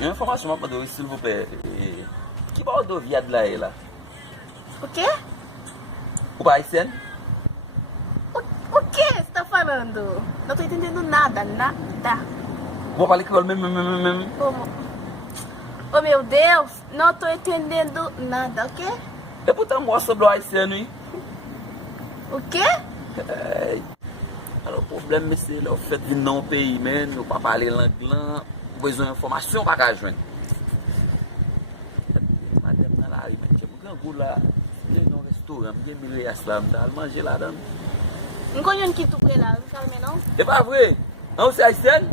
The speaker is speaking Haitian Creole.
Une information pour vous, s'il vous plaît. Qui va de via de là? Ok? Ou pas haïtienne? O que está falando? Não tô entendendo nada, nada. Vou falar que eu mesmo. Oh meu Deus, não tô entendendo nada, ok? E pourtant, moi, sobre o haïtien, oui. O quê? Alors, le problème, c'est le fait de venir dans le pays, mais nous ne pas parler l'anglais, besoin d'informations, pas qu'à joindre. Madame, dans la rue, j'ai un grand goût là, j'ai un restaurant, j'ai un millier à cela, je manger là-dedans. Não conheço que tu foi lá, não calme não? C'est pas vrai? Hein, c'est haïtien?